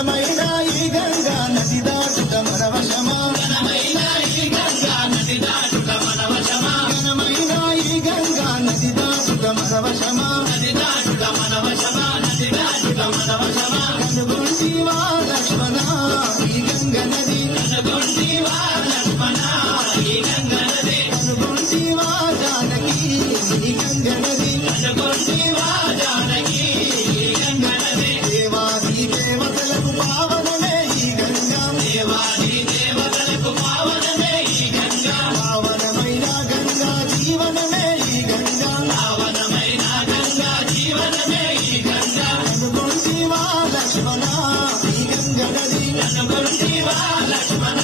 ఘనమైన ఈ గంగా నది దాటుట మన వశమా ఘనమైన ఈ గంగా నది దాటుట మన వశమా ఘనమైన ఈ గంగా నది దాటుట మన వశమా నది దాటుట మన వశమా నది దాటుట మన వశమా కనుగొంటివా లక్ష్మణ ఈ గంగ నది కనుగొంటివా లక్ష్మణ ఈ గంగ నది కనుగొంటివా జానకి ఈ గంగ నది కనుగొంటివా జానకి ఈ గంగ నది దేవాది దేవతలకు పావనమే ఈ గంగా దేవాది దేవతలకు పావనమే ఈ గంగా పావనమైన గంగా జీవనమే ఈ గంగా పావనమైన గంగా జీవనమే ఈ గంగా కనుగొంటివా లక్ష్మణ ఈ గంగ నది కనుగొంటివా లక్ష్మణ